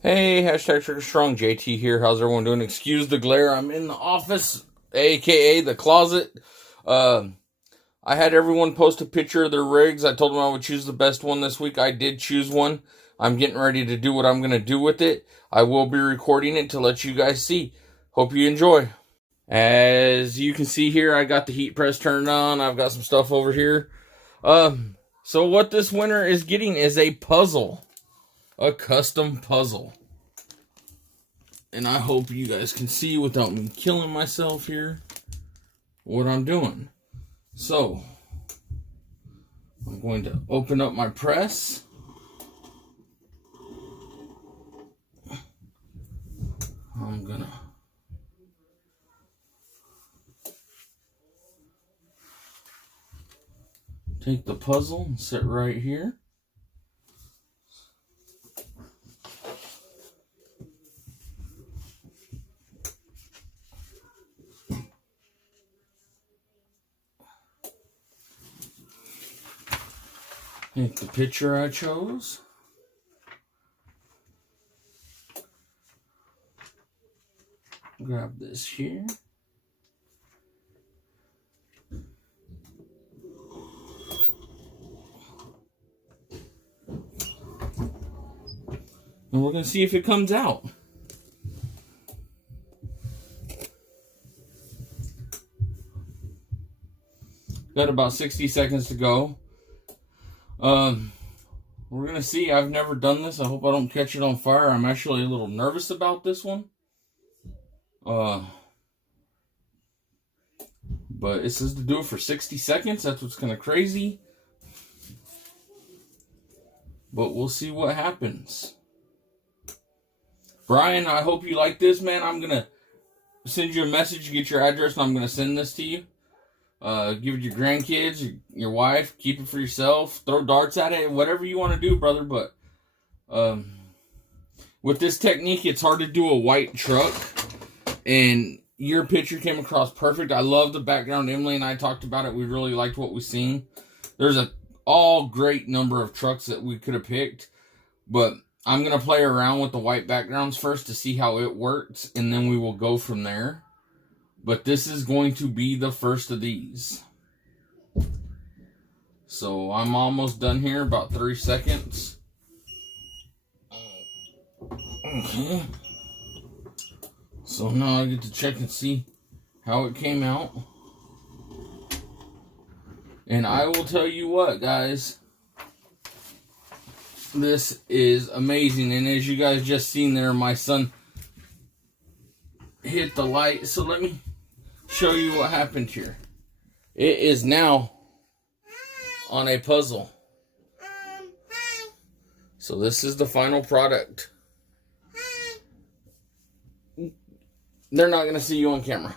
Hey, hashtag truckerstrong, JT here. How's everyone doing? Excuse the glare. I'm in the office, aka the closet. Uh, I had everyone post a picture of their rigs. I told them I would choose the best one this week. I did choose one. I'm getting ready to do what I'm going to do with it. I will be recording it to let you guys see. Hope you enjoy. As you can see here, I got the heat press turned on. I've got some stuff over here. So what this winter is getting is a puzzle. A custom puzzle. And I hope you guys can see without me killing myself here what I'm doing. So, I'm going to open up my press. I'm going to take the puzzle and sit right here. Take the picture I chose. Grab this here. And we're going to see if it comes out. Got about 60 seconds to go. We're going to see. I've never done this. I hope I don't catch it on fire. I'm actually a little nervous about this one. But it says to do it for 60 seconds. That's what's kind of crazy. But we'll see what happens. Brian, I hope you like this, man. I'm going to send you a message, get your address, and I'm going to send this to you. Give it to your grandkids, your wife, keep it for yourself, throw darts at it, whatever you want to do, brother. But with this technique, it's hard to do a white truck, and your picture came across perfect. I love the background. Emily and I talked about it. We really liked what we seen. There's a all great number of trucks that we could have picked, but I'm going to play around with the white backgrounds first to see how it works, and then we will go from there. But this is going to be the first of these. So I'm almost done here, about 3 seconds. Okay. So now I get to check and see how it came out. And I will tell you what, guys. This is amazing. And as you guys just seen there, my son hit the light. So let me show you what happened here. It is now on a puzzle. So this is the final product. They're not going to see you on camera.